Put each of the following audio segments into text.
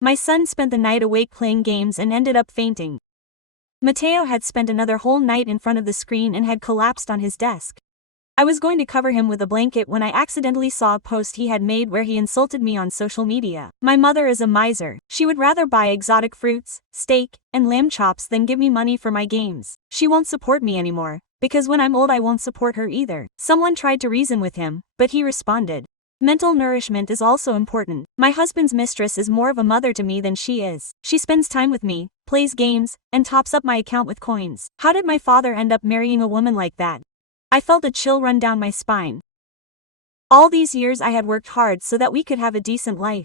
My son spent the night awake playing games and ended up fainting. Mateo had spent another whole night in front of the screen and had collapsed on his desk. I was going to cover him with a blanket when I accidentally saw a post he had made where he insulted me on social media. My mother is a miser. She would rather buy exotic fruits, steak, and lamb chops than give me money for my games. She won't support me anymore, because when I'm old I won't support her either. Someone tried to reason with him, but he responded, "Mental nourishment is also important. My husband's mistress is more of a mother to me than she is. She spends time with me, plays games, and tops up my account with coins. How did my father end up marrying a woman like that?" I felt a chill run down my spine. All these years I had worked hard so that we could have a decent life.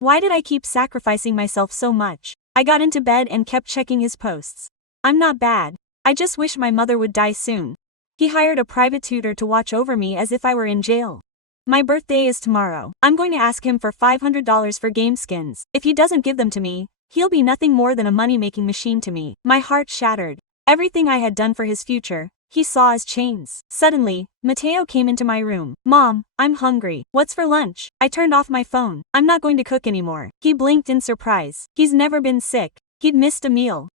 Why did I keep sacrificing myself so much? I got into bed and kept checking his posts. I'm not bad. I just wish my mother would die soon. He hired a private tutor to watch over me as if I were in jail. My birthday is tomorrow. I'm going to ask him for $500 for game skins. If he doesn't give them to me, he'll be nothing more than a money-making machine to me. My heart shattered. Everything I had done for his future, he saw as chains. Suddenly, Mateo came into my room. "Mom, I'm hungry. What's for lunch?" I turned off my phone. "I'm not going to cook anymore." He blinked in surprise. He's never been sick. He'd missed a meal.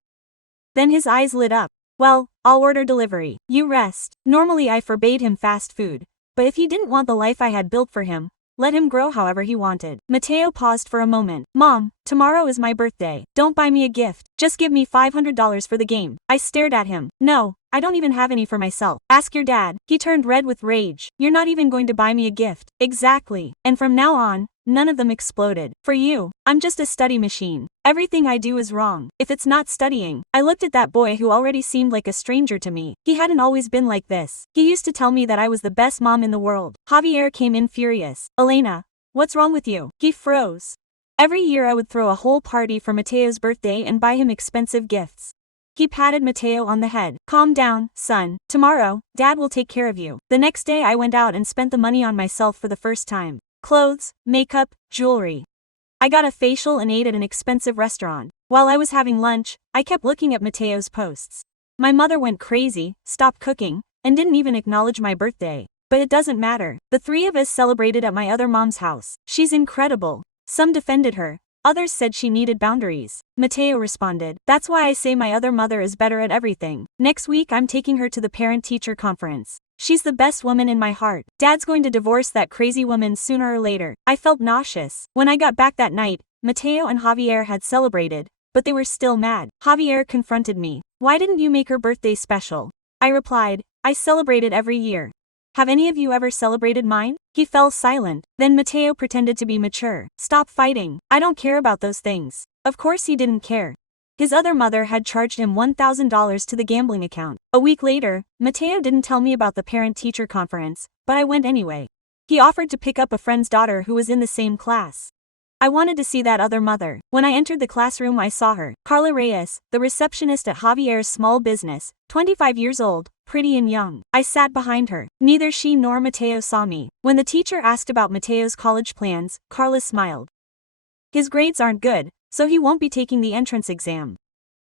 Then his eyes lit up. "Well, I'll order delivery. You rest." Normally I forbade him fast food, but if he didn't want the life I had built for him, let him grow however he wanted. Mateo paused for a moment. "Mom, tomorrow is my birthday. Don't buy me a gift. Just give me $500 for the game." I stared at him. "No, I don't even have any for myself. Ask your dad." He turned red with rage. "You're not even going to buy me a gift." Exactly. And from now on, none of them exploded. "For you, I'm just a study machine. Everything I do is wrong. If it's not studying." I looked at that boy who already seemed like a stranger to me. He hadn't always been like this. He used to tell me that I was the best mom in the world. Javier came in furious. "Elena, what's wrong with you?" He froze. Every year I would throw a whole party for Mateo's birthday and buy him expensive gifts. He patted Mateo on the head. "Calm down, son. Tomorrow, Dad will take care of you." The next day I went out and spent the money on myself for the first time. Clothes, makeup, jewelry. I got a facial and ate at an expensive restaurant. While I was having lunch, I kept looking at Mateo's posts. My mother went crazy, stopped cooking, and didn't even acknowledge my birthday. But it doesn't matter. The three of us celebrated at my other mom's house. "She's incredible." Some defended her. Others said she needed boundaries. Mateo responded, "That's why I say my other mother is better at everything. Next week I'm taking her to the parent-teacher conference. She's the best woman in my heart. Dad's going to divorce that crazy woman sooner or later." I felt nauseous. When I got back that night, Mateo and Javier had celebrated, but they were still mad. Javier confronted me. "Why didn't you make her birthday special?" I replied, "I celebrate it every year. Have any of you ever celebrated mine?" He fell silent. Then Mateo pretended to be mature. "Stop fighting. I don't care about those things." Of course he didn't care. His other mother had charged him $1,000 to the gambling account. A week later, Mateo didn't tell me about the parent-teacher conference, but I went anyway. He offered to pick up a friend's daughter who was in the same class. I wanted to see that other mother. When I entered the classroom I saw her, Carla Reyes, the receptionist at Javier's small business, 25 years old, pretty and young. I sat behind her. Neither she nor Mateo saw me. When the teacher asked about Mateo's college plans, Carla smiled. "His grades aren't good, so he won't be taking the entrance exam.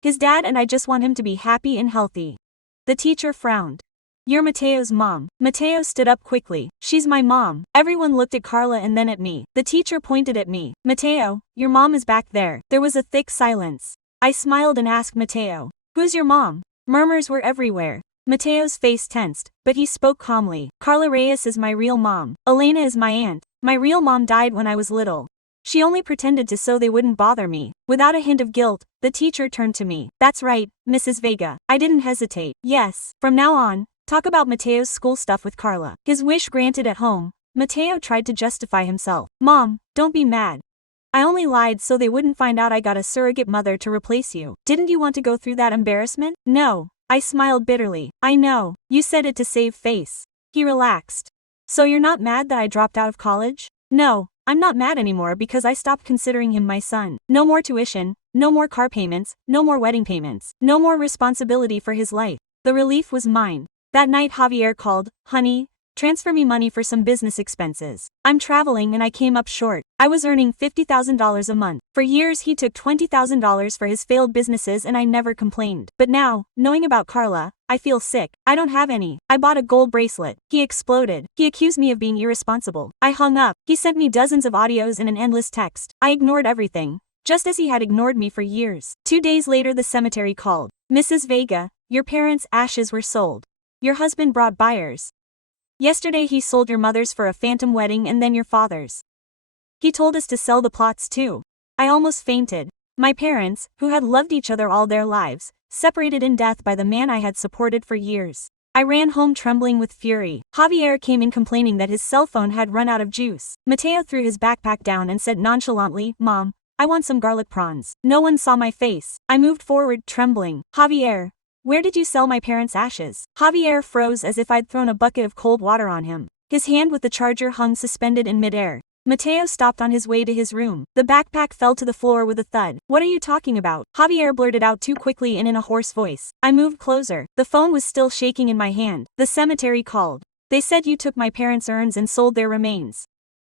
His dad and I just want him to be happy and healthy." The teacher frowned. "You're Mateo's mom." Mateo stood up quickly. "She's my mom." Everyone looked at Carla and then at me. The teacher pointed at me. "Mateo, your mom is back there." There was a thick silence. I smiled and asked Mateo, "Who's your mom?" Murmurs were everywhere. Mateo's face tensed, but he spoke calmly. "Carla Reyes is my real mom. Elena is my aunt. My real mom died when I was little. She only pretended to so they wouldn't bother me." Without a hint of guilt, the teacher turned to me. "That's right, Mrs. Vega." I didn't hesitate. "Yes. From now on, talk about Mateo's school stuff with Carla." His wish granted at home, Mateo tried to justify himself. "Mom, don't be mad. I only lied so they wouldn't find out I got a surrogate mother to replace you. Didn't you want to go through that embarrassment?" "No." I smiled bitterly. "I know. You said it to save face." He relaxed. "So you're not mad that I dropped out of college?" "No, I'm not mad anymore because I stopped considering him my son. No more tuition, no more car payments, no more wedding payments, no more responsibility for his life." The relief was mine. That night Javier called. "Honey, transfer me money for some business expenses. I'm traveling and I came up short." I was earning $50,000 a month. For years he took $20,000 for his failed businesses and I never complained. But now, knowing about Carla, I feel sick. I don't have any. I bought a gold bracelet. He exploded. He accused me of being irresponsible. I hung up. He sent me dozens of audios and an endless text. I ignored everything. just as he had ignored me for years. 2 days later the cemetery called. Mrs. Vega, your parents' ashes were sold. Your husband brought buyers. Yesterday he sold your mother's for a phantom wedding and then your father's. He told us to sell the plots too. I almost fainted. My parents, who had loved each other all their lives, separated in death by the man I had supported for years. I ran home trembling with fury. Javier came in complaining that his cell phone had run out of juice. Mateo threw his backpack down and said nonchalantly, "Mom, I want some garlic prawns." No one saw my face. I moved forward, trembling. "Javier, where did you sell my parents' ashes?" Javier froze as if I'd thrown a bucket of cold water on him. His hand with the charger hung suspended in midair. Mateo stopped on his way to his room. The backpack fell to the floor with a thud. "What are you talking about?" Javier blurted out too quickly and in a hoarse voice. I moved closer. The phone was still shaking in my hand. The cemetery called. They said you took my parents' urns and sold their remains.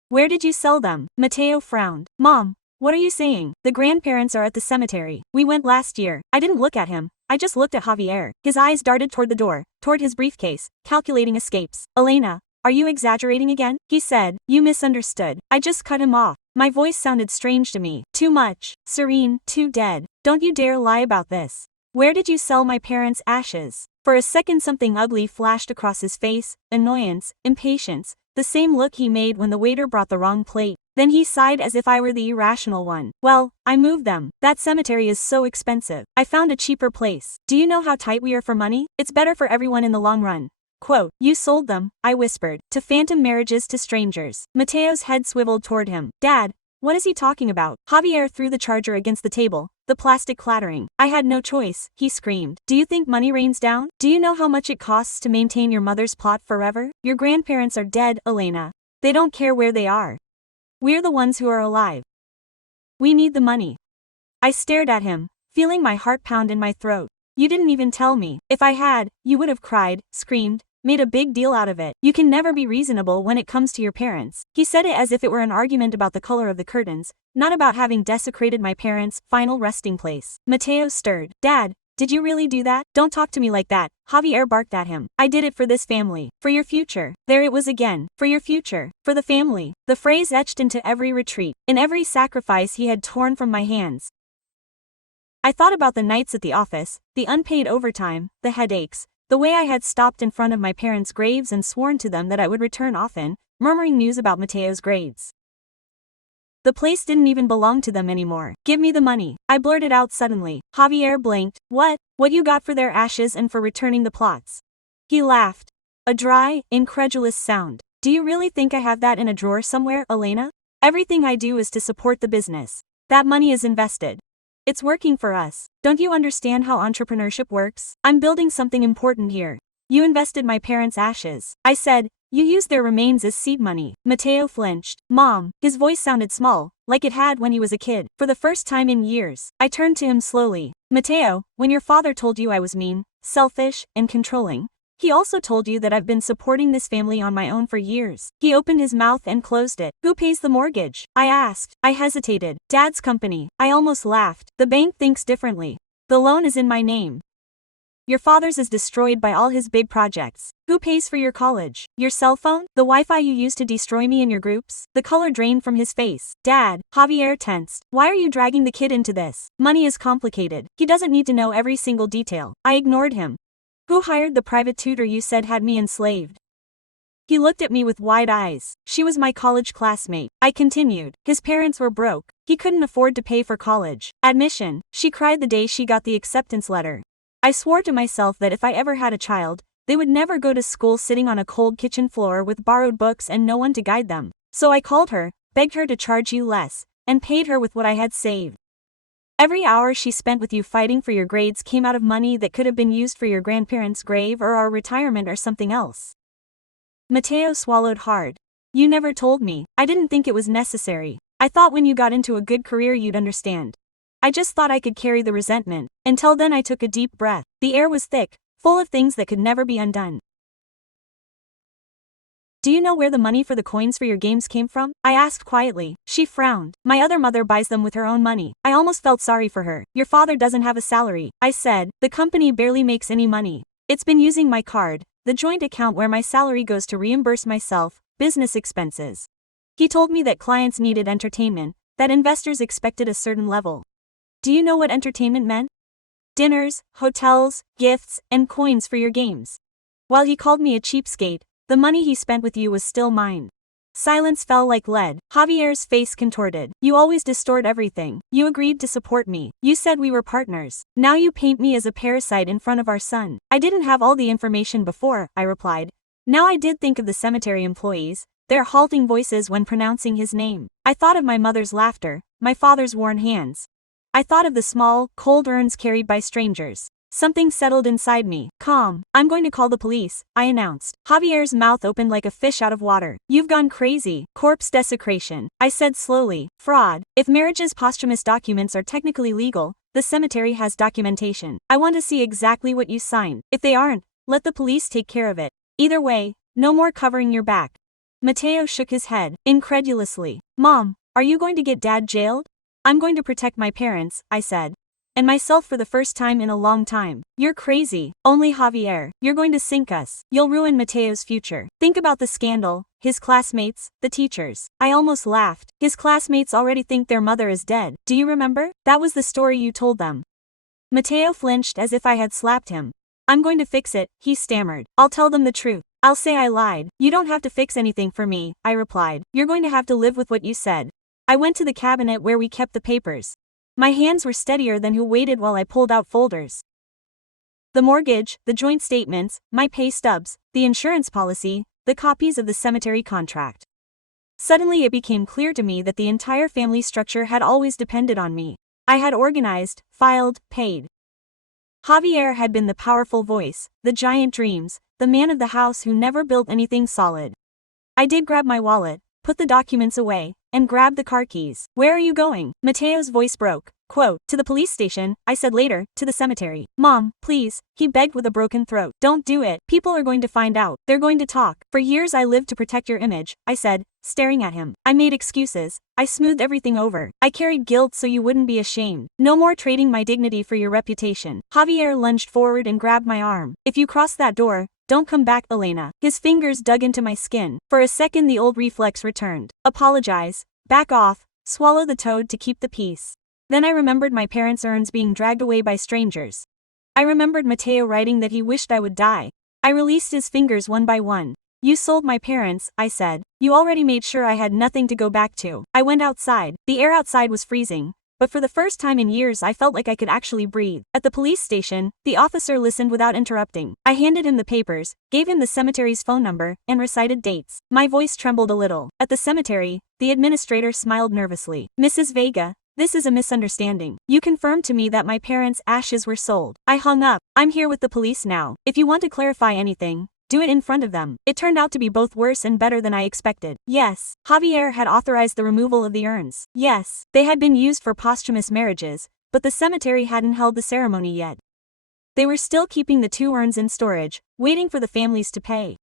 Where did you sell them? Mateo frowned. "Mom, what are you saying? The grandparents are at the cemetery. We went last year." I didn't look at him. I just looked at Javier. His eyes darted toward the door, toward his briefcase, calculating escapes. "Elena, are you exaggerating again?" He said. "You misunderstood." I just cut him off. My voice sounded strange to me. Too much. Serene, too dead. "Don't you dare lie about this. Where did you sell my parents' ashes?" For a second something ugly flashed across his face, annoyance, impatience, the same look he made when the waiter brought the wrong plate. Then he sighed as if I were the irrational one. "Well, I moved them. That cemetery is so expensive. I found a cheaper place. Do you know how tight we are for money? It's better for everyone in the long run." Quote, "You sold them," I whispered, "to phantom marriages to strangers." Mateo's head swiveled toward him. "Dad, what is he talking about?" Javier threw the charger against the table, the plastic clattering. "I had no choice," he screamed. "Do you think money rains down? Do you know how much it costs to maintain your mother's plot forever? Your grandparents are dead, Elena. They don't care where they are. We're the ones who are alive. We need the money." I stared at him, feeling my heart pound in my throat. "You didn't even tell me. If I had, you would have cried, screamed, made a big deal out of it. You can never be reasonable when it comes to your parents." He said it as if it were an argument about the color of the curtains, not about having desecrated my parents' final resting place. Mateo stirred. "Dad, did you really do that? Don't talk to me like that." Javier barked at him. "I did it for this family. For your future." There it was again. For your future. For the family. The phrase etched into every retreat, in every sacrifice he had torn from my hands. I thought about the nights at the office, the unpaid overtime, the headaches, the way I had stopped in front of my parents' graves and sworn to them that I would return often, murmuring news about Mateo's grades. The place didn't even belong to them anymore. "Give me the money," I blurted out suddenly. Javier blinked. "What? What you got for their ashes and for returning the plots?" He laughed. A dry, incredulous sound. "Do you really think I have that in a drawer somewhere, Elena? Everything I do is to support the business. That money is invested. It's working for us. Don't you understand how entrepreneurship works? I'm building something important here. You invested my parents' ashes." I said. "You used their remains as seed money." Mateo flinched. "Mom." His voice sounded small, like it had when he was a kid. For the first time in years, I turned to him slowly. "Mateo, when your father told you I was mean, selfish, and controlling, he also told you that I've been supporting this family on my own for years." He opened his mouth and closed it. "Who pays the mortgage?" I asked. I hesitated. "Dad's company." I almost laughed. "The bank thinks differently. The loan is in my name. Your father's is destroyed by all his big projects. Who pays for your college? Your cell phone? The Wi-Fi you use to destroy me in your groups?" The color drained from his face. "Dad." Javier tensed. "Why are you dragging the kid into this? Money is complicated. He doesn't need to know every single detail." I ignored him. "Who hired the private tutor you said had me enslaved?" He looked at me with wide eyes. "She was my college classmate." I continued. "His parents were broke. He couldn't afford to pay for college admission. She cried the day she got the acceptance letter. I swore to myself that if I ever had a child, they would never go to school sitting on a cold kitchen floor with borrowed books and no one to guide them. So I called her, begged her to charge you less, and paid her with what I had saved. Every hour she spent with you fighting for your grades came out of money that could have been used for your grandparents' grave or our retirement or something else." Mateo swallowed hard. "You never told me. I didn't think it was necessary. I thought when you got into a good career you'd understand. I just thought I could carry the resentment." Until then I took a deep breath. The air was thick, full of things that could never be undone. "Do you know where the money for the coins for your games came from?" I asked quietly. She frowned. "My other mother buys them with her own money." I almost felt sorry for her. "Your father doesn't have a salary," I said. "The company barely makes any money. It's been using my card, the joint account where my salary goes to reimburse myself, business expenses. He told me that clients needed entertainment, that investors expected a certain level. Do you know what entertainment meant? Dinners, hotels, gifts, and coins for your games. While he called me a cheapskate, the money he spent with you was still mine. Silence fell like lead. Javier's face contorted. You always distort everything. You agreed to support me. You said we were partners. Now you paint me as a parasite in front of our son. I didn't have all the information before, I replied. Now I did think of the cemetery employees, their halting voices when pronouncing his name. I thought of my mother's laughter, my father's worn hands. I thought of the small, cold urns carried by strangers. Something settled inside me. Calm. I'm going to call the police, I announced. Javier's mouth opened like a fish out of water. You've gone crazy. Corpse desecration, I said slowly. Fraud. If marriage's posthumous documents are technically legal, the cemetery has documentation. I want to see exactly what you signed. If they aren't, let the police take care of it. Either way, no more covering your back. Mateo shook his head, incredulously. Mom, are you going to get Dad jailed? I'm going to protect my parents, I said. And myself for the first time in a long time. You're crazy. Only Javier. You're going to sink us. You'll ruin Mateo's future. Think about the scandal, his classmates, the teachers. I almost laughed. His classmates already think their mother is dead. Do you remember? That was the story you told them. Mateo flinched as if I had slapped him. I'm going to fix it, he stammered. I'll tell them the truth. I'll say I lied. You don't have to fix anything for me, I replied. You're going to have to live with what you said. I went to the cabinet where we kept the papers. My hands were steadier than who waited while I pulled out folders. The mortgage, the joint statements, my pay stubs, the insurance policy, the copies of the cemetery contract. Suddenly it became clear to me that the entire family structure had always depended on me. I had organized, filed, paid. Javier had been the powerful voice, the giant dreams, the man of the house who never built anything solid. I did grab my wallet, put the documents away, and grabbed the car keys. Where are you going? Mateo's voice broke. Quote, to the police station, I said later, to the cemetery. Mom, please, he begged with a broken throat. Don't do it. People are going to find out. They're going to talk. For years I lived to protect your image, I said, staring at him. I made excuses. I smoothed everything over. I carried guilt so you wouldn't be ashamed. No more trading my dignity for your reputation. Javier lunged forward and grabbed my arm. If you cross that door, don't come back, Elena. His fingers dug into my skin. For a second the old reflex returned. Apologize. Back off. Swallow the toad to keep the peace. Then I remembered my parents' urns being dragged away by strangers. I remembered Mateo writing that he wished I would die. I released his fingers one by one. You sold my parents, I said. You already made sure I had nothing to go back to. I went outside. The air outside was freezing. But for the first time in years I felt like I could actually breathe. At the police station, the officer listened without interrupting. I handed him the papers, gave him the cemetery's phone number, and recited dates. My voice trembled a little. At the cemetery, the administrator smiled nervously. Mrs. Vega, this is a misunderstanding. You confirmed to me that my parents' ashes were sold. I hung up. I'm here with the police now. If you want to clarify anything, do it in front of them. It turned out to be both worse and better than I expected. Yes, Javier had authorized the removal of the urns. Yes, they had been used for posthumous marriages, but the cemetery hadn't held the ceremony yet. They were still keeping the 2 urns in storage, waiting for the families to pay.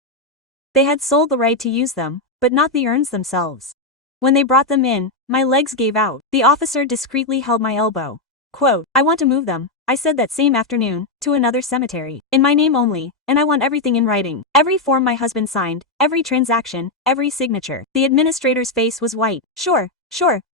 They had sold the right to use them, but not the urns themselves. When they brought them in, my legs gave out. The officer discreetly held my elbow. Quote, I want to move them, I said that same afternoon, to another cemetery. In my name only, and I want everything in writing. Every form my husband signed, every transaction, every signature. The administrator's face was white. Sure,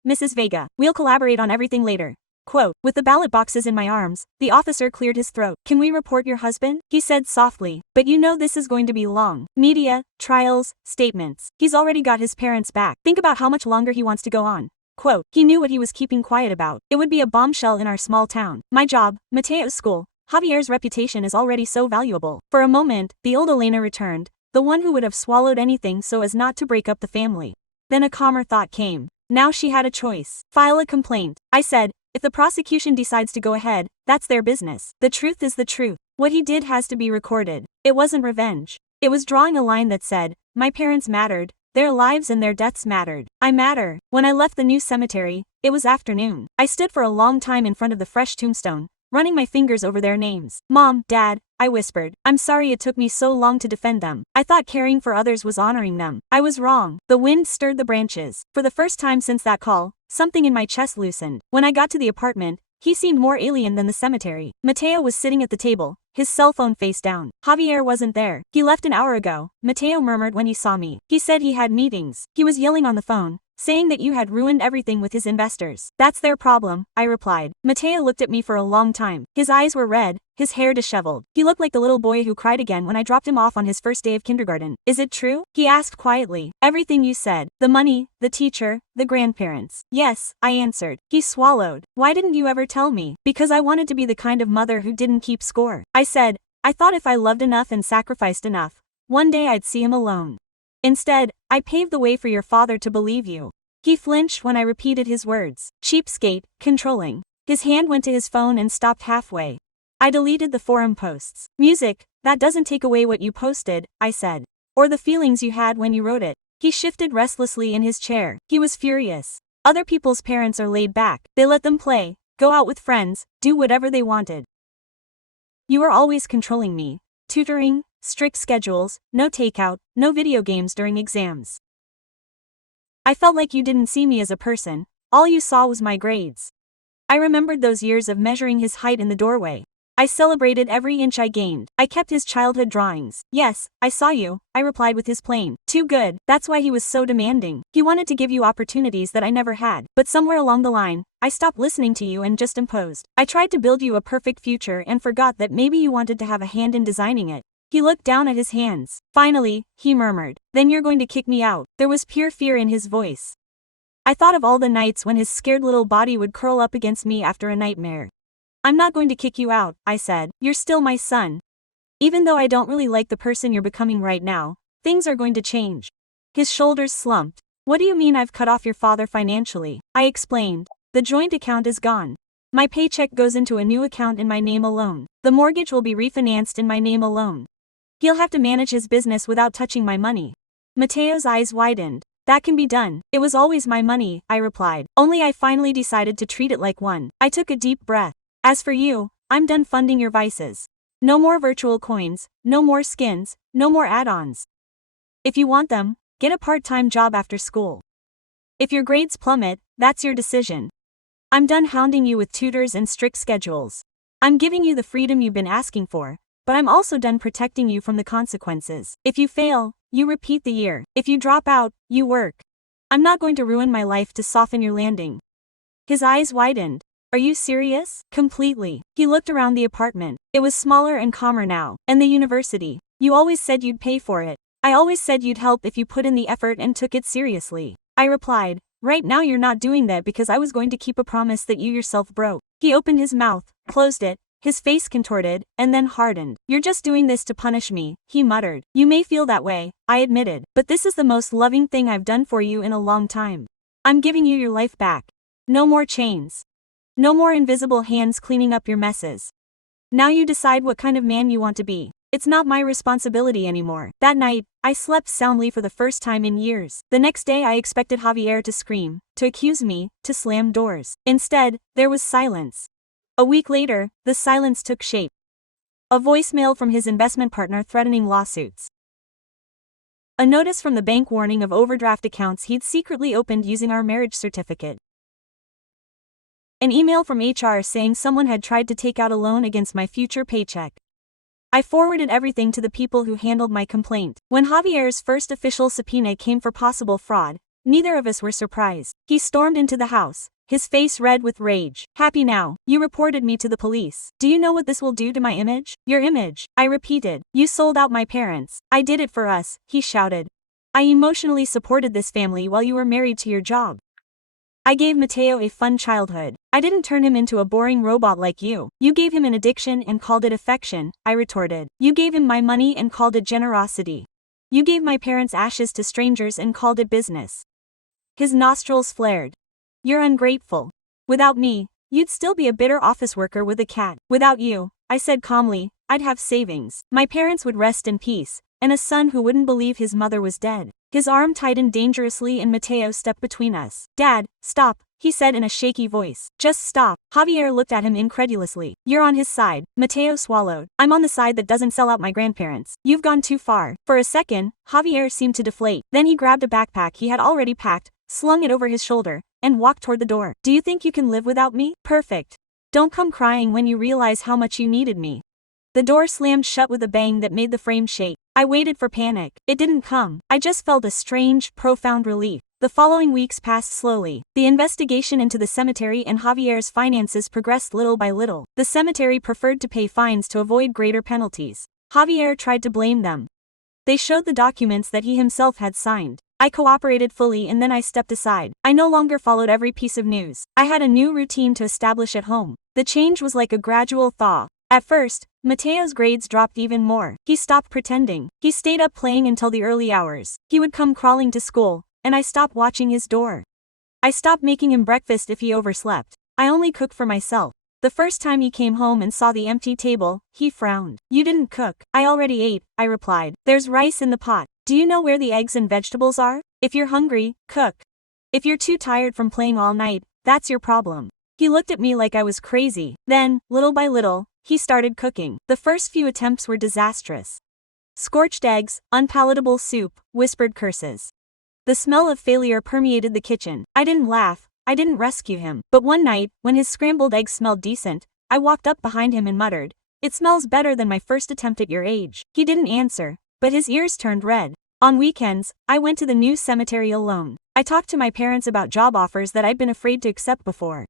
Mrs. Vega. We'll collaborate on everything later. Quote, with the ballot boxes in my arms, the officer cleared his throat. Can we report your husband? He said softly. But you know this is going to be long. Media, trials, statements. He's already got his parents back. Think about how much longer he wants to go on. Quote, he knew what he was keeping quiet about. It would be a bombshell in our small town. My job, Mateo's school, Javier's reputation is already so valuable. For a moment, the old Elena returned, the one who would have swallowed anything so as not to break up the family. Then a calmer thought came. Now she had a choice. File a complaint. I said, if the prosecution decides to go ahead, that's their business. The truth is the truth. What he did has to be recorded. It wasn't revenge. It was drawing a line that said, my parents mattered. Their lives and their deaths mattered. I matter. When I left the new cemetery, it was afternoon. I stood for a long time in front of the fresh tombstone, running my fingers over their names. Mom, Dad, I whispered. I'm sorry it took me so long to defend them. I thought caring for others was honoring them. I was wrong. The wind stirred the branches. For the first time since that call, something in my chest loosened. When I got to the apartment, he seemed more alien than the cemetery. Mateo was sitting at the table, his cell phone face down. Javier wasn't there. He left an hour ago, Mateo murmured when he saw me. He said he had meetings. He was yelling on the phone, saying that you had ruined everything with his investors. That's their problem, I replied. Mateo looked at me for a long time. His eyes were red, his hair disheveled. He looked like the little boy who cried again when I dropped him off on his first day of kindergarten. Is it true? He asked quietly. Everything you said. The money, the teacher, the grandparents. Yes, I answered. He swallowed. Why didn't you ever tell me? Because I wanted to be the kind of mother who didn't keep score. I said, I thought if I loved enough and sacrificed enough, one day I'd see him alone. Instead, I paved the way for your father to believe you. He flinched when I repeated his words. Cheapskate, controlling. His hand went to his phone and stopped halfway. I deleted the forum posts. Music, that doesn't take away what you posted, I said. Or the feelings you had when you wrote it. He shifted restlessly in his chair. He was furious. Other people's parents are laid back. They let them play, go out with friends, do whatever they wanted. You were always controlling me. Tutoring, strict schedules, no takeout, no video games during exams. I felt like you didn't see me as a person, all you saw was my grades. I remembered those years of measuring his height in the doorway. I celebrated every inch I gained. I kept his childhood drawings. Yes, I saw you, I replied with his plain. Too good, that's why he was so demanding. He wanted to give you opportunities that I never had. But somewhere along the line, I stopped listening to you and just imposed. I tried to build you a perfect future and forgot that maybe you wanted to have a hand in designing it. He looked down at his hands. Finally, he murmured, then you're going to kick me out. There was pure fear in his voice. I thought of all the nights when his scared little body would curl up against me after a nightmare. I'm not going to kick you out, I said. You're still my son. Even though I don't really like the person you're becoming right now, things are going to change. His shoulders slumped. What do you mean I've cut off your father financially? I explained. The joint account is gone. My paycheck goes into a new account in my name alone. The mortgage will be refinanced in my name alone. He'll have to manage his business without touching my money. Mateo's eyes widened. That can be done. It was always my money, I replied. Only I finally decided to treat it like one. I took a deep breath. As for you, I'm done funding your vices. No more virtual coins, no more skins, no more add-ons. If you want them, get a part-time job after school. If your grades plummet, that's your decision. I'm done hounding you with tutors and strict schedules. I'm giving you the freedom you've been asking for, but I'm also done protecting you from the consequences. If you fail, you repeat the year. If you drop out, you work. I'm not going to ruin my life to soften your landing. His eyes widened. Are you serious? Completely. He looked around the apartment. It was smaller and calmer now. And the university. You always said you'd pay for it. I always said you'd help if you put in the effort and took it seriously. I replied, right now you're not doing that because I was going to keep a promise that you yourself broke. He opened his mouth, closed it, his face contorted, and then hardened. You're just doing this to punish me, he muttered. You may feel that way, I admitted, but this is the most loving thing I've done for you in a long time. I'm giving you your life back. No more chains. No more invisible hands cleaning up your messes. Now you decide what kind of man you want to be. It's not my responsibility anymore. That night, I slept soundly for the first time in years. The next day I expected Javier to scream, to accuse me, to slam doors. Instead, there was silence. A week later, the silence took shape. A voicemail from his investment partner threatening lawsuits. A notice from the bank warning of overdraft accounts he'd secretly opened using our marriage certificate. An email from HR saying someone had tried to take out a loan against my future paycheck. I forwarded everything to the people who handled my complaint. When Javier's first official subpoena came for possible fraud, neither of us were surprised. He stormed into the house, his face red with rage. Happy now, you reported me to the police. Do you know what this will do to my image? Your image, I repeated. You sold out my parents. I did it for us, he shouted. I emotionally supported this family while you were married to your job. I gave Mateo a fun childhood. I didn't turn him into a boring robot like you. You gave him an addiction and called it affection, I retorted. You gave him my money and called it generosity. You gave my parents ashes to strangers and called it business. His nostrils flared. You're ungrateful. Without me, you'd still be a bitter office worker with a cat. Without you, I said calmly, I'd have savings. My parents would rest in peace, and a son who wouldn't believe his mother was dead. His arm tightened dangerously and Mateo stepped between us. Dad, stop, he said in a shaky voice. Just stop. Javier looked at him incredulously. You're on his side. Mateo swallowed. I'm on the side that doesn't sell out my grandparents. You've gone too far. For a second, Javier seemed to deflate. Then he grabbed a backpack he had already packed, slung it over his shoulder, and walked toward the door. Do you think you can live without me? Perfect. Don't come crying when you realize how much you needed me. The door slammed shut with a bang that made the frame shake. I waited for panic. It didn't come. I just felt a strange, profound relief. The following weeks passed slowly. The investigation into the cemetery and Javier's finances progressed little by little. The cemetery preferred to pay fines to avoid greater penalties. Javier tried to blame them. They showed the documents that he himself had signed. I cooperated fully and then I stepped aside. I no longer followed every piece of news. I had a new routine to establish at home. The change was like a gradual thaw. At first, Mateo's grades dropped even more. He stopped pretending. He stayed up playing until the early hours. He would come crawling to school, and I stopped watching his door. I stopped making him breakfast if he overslept. I only cooked for myself. The first time he came home and saw the empty table, he frowned. "You didn't cook." "I already ate," I replied. "There's rice in the pot. Do you know where the eggs and vegetables are? If you're hungry, cook. If you're too tired from playing all night, that's your problem." He looked at me like I was crazy. Then, little by little, he started cooking. The first few attempts were disastrous. Scorched eggs, unpalatable soup, whispered curses. The smell of failure permeated the kitchen. I didn't laugh. I didn't rescue him. But one night, when his scrambled eggs smelled decent, I walked up behind him and muttered, "It smells better than my first attempt at your age." He didn't answer, but his ears turned red. On weekends, I went to the new cemetery alone. I talked to my parents about job offers that I'd been afraid to accept before.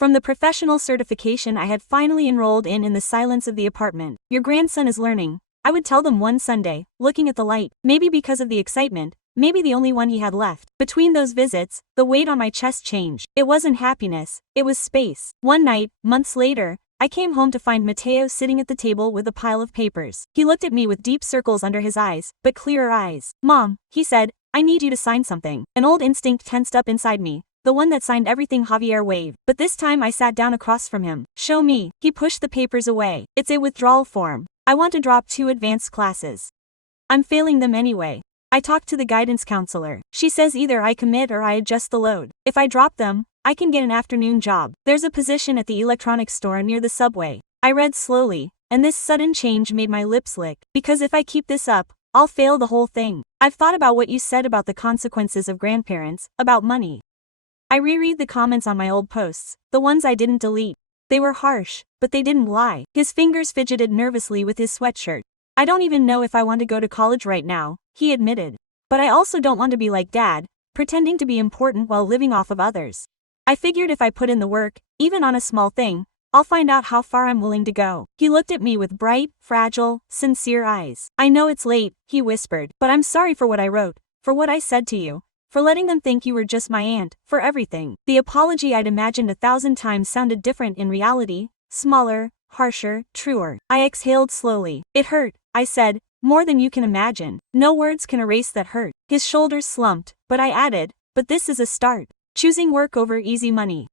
From the professional certification I had finally enrolled in the silence of the apartment. "Your grandson is learning," I would tell them one Sunday, looking at the light, maybe because of the excitement, maybe the only one he had left. Between those visits, the weight on my chest changed. It wasn't happiness, it was space. One night, months later, I came home to find Mateo sitting at the table with a pile of papers. He looked at me with deep circles under his eyes, but clearer eyes. "Mom," he said, "I need you to sign something." An old instinct tensed up inside me, the one that signed everything Javier waved. But this time I sat down across from him. "Show me." He pushed the papers away. "It's a withdrawal form. I want to drop 2 advanced classes. I'm failing them anyway." I talked to the guidance counselor. She says either I commit or I adjust the load. If I drop them, I can get an afternoon job. There's a position at the electronics store near the subway. I read slowly, and this sudden change made my lips lick. Because if I keep this up, I'll fail the whole thing. I've thought about what you said about the consequences of grandparents, about money. I reread the comments on my old posts, the ones I didn't delete. They were harsh, but they didn't lie. His fingers fidgeted nervously with his sweatshirt. "I don't even know if I want to go to college right now," he admitted. "But I also don't want to be like Dad, pretending to be important while living off of others. I figured if I put in the work, even on a small thing, I'll find out how far I'm willing to go." He looked at me with bright, fragile, sincere eyes. "I know it's late," he whispered, "but I'm sorry for what I wrote, for what I said to you, for letting them think you were just my aunt, for everything." The apology I'd imagined 1,000 times sounded different in reality, smaller, harsher, truer. I exhaled slowly. "It hurt," I said, "more than you can imagine. No words can erase that hurt." His shoulders slumped, but I added, "But this is a start. Choosing work over easy money.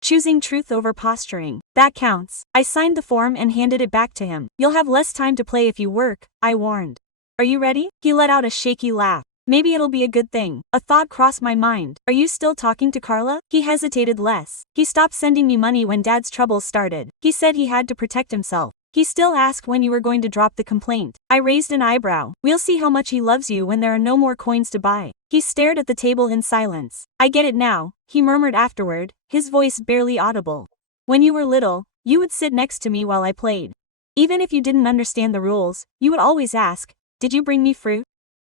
Choosing truth over posturing. That counts." I signed the form and handed it back to him. "You'll have less time to play if you work," I warned. "Are you ready?" He let out a shaky laugh. "Maybe it'll be a good thing." A thought crossed my mind. "Are you still talking to Carla?" He hesitated less. "He stopped sending me money when Dad's troubles started. He said he had to protect himself. He still asked when you were going to drop the complaint." I raised an eyebrow. "We'll see how much he loves you when there are no more coins to buy." He stared at the table in silence. "I get it now," he murmured afterward, his voice barely audible. "When you were little, you would sit next to me while I played. Even if you didn't understand the rules, you would always ask, 'Did you bring me fruit?'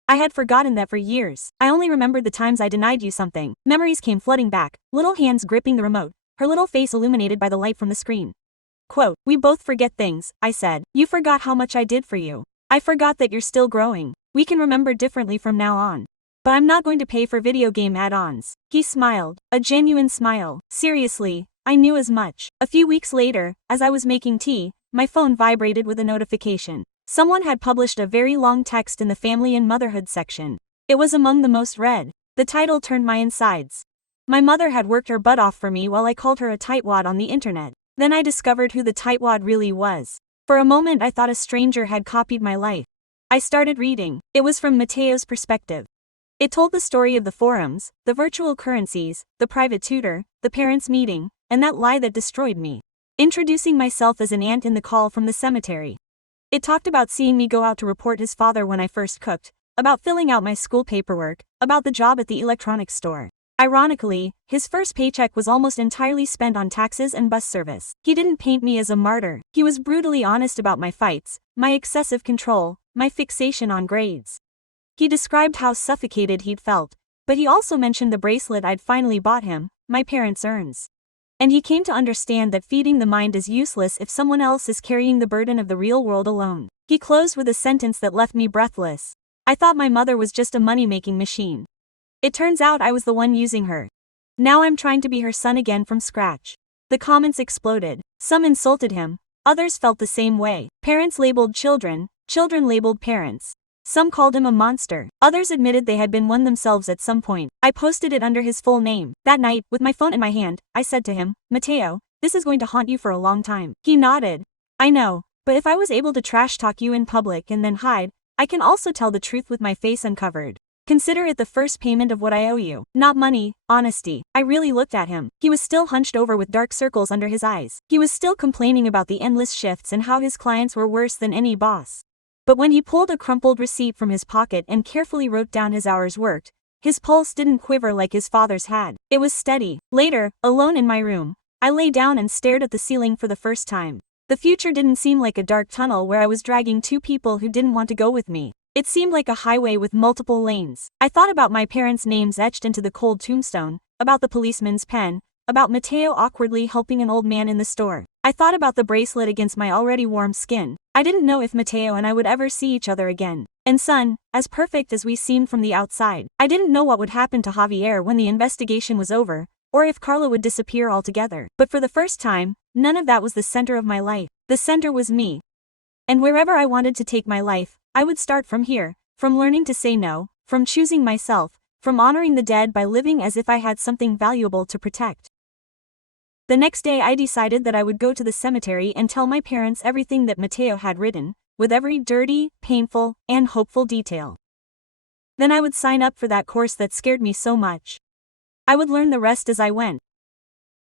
I had forgotten that for years. I only remembered the times I denied you something." Memories came flooding back, little hands gripping the remote, her little face illuminated by the light from the screen. Quote, "We both forget things," I said. "You forgot how much I did for you. I forgot that you're still growing. We can remember differently from now on. But I'm not going to pay for video game add-ons." He smiled, a genuine smile. "Seriously, I knew as much." A few weeks later, as I was making tea, my phone vibrated with a notification. Someone had published a very long text in the family and motherhood section. It was among the most read. The title turned my insides. My mother had worked her butt off for me while I called her a tightwad on the internet. Then I discovered who the tightwad really was. For a moment I thought a stranger had copied my life. I started reading. It was from Mateo's perspective. It told the story of the forums, the virtual currencies, the private tutor, the parents' meeting, and that lie that destroyed me. Introducing myself as an aunt in the call from the cemetery. It talked about seeing me go out to report his father when I first cooked, about filling out my school paperwork, about the job at the electronics store. Ironically, his first paycheck was almost entirely spent on taxes and bus service. He didn't paint me as a martyr. He was brutally honest about my fights, my excessive control, my fixation on grades. He described how suffocated he'd felt, But he also mentioned the bracelet I'd finally bought him, my parents' urns. And he came to understand that feeding the mind is useless if someone else is carrying the burden of the real world alone. He closed with a sentence that left me breathless. I thought my mother was just a money-making machine. It turns out I was the one using her. Now I'm trying to be her son again from scratch. The comments exploded. Some insulted him. Others felt the same way. Parents labeled children, children labeled parents. Some called him a monster. Others admitted they had been one themselves at some point. I posted it under his full name. That night, with my phone in my hand, I said to him, "Mateo, this is going to haunt you for a long time." He nodded. "I know, but if I was able to trash talk you in public and then hide, I can also tell the truth with my face uncovered. Consider it the first payment of what I owe you. Not money, honesty." I really looked at him. He was still hunched over with dark circles under his eyes. He was still complaining about the endless shifts and how his clients were worse than any boss. But when he pulled a crumpled receipt from his pocket and carefully wrote down his hours worked, his pulse didn't quiver like his father's had. It was steady. Later, alone in my room, I lay down and stared at the ceiling for the first time. The future didn't seem like a dark tunnel where I was dragging two people who didn't want to go with me. It seemed like a highway with multiple lanes. I thought about my parents' names etched into the cold tombstone, about the policeman's pen, about Mateo awkwardly helping an old man in the store. I thought about the bracelet against my already warm skin. I didn't know if Mateo and I would ever see each other again. And son, as perfect as we seemed from the outside, I didn't know what would happen to Javier when the investigation was over, or if Carla would disappear altogether. But for the first time, none of that was the center of my life. The center was me. And wherever I wanted to take my life, I would start from here, from learning to say no, from choosing myself, from honoring the dead by living as if I had something valuable to protect. The next day I decided that I would go to the cemetery and tell my parents everything that Mateo had written, with every dirty, painful, and hopeful detail. Then I would sign up for that course that scared me so much. I would learn the rest as I went.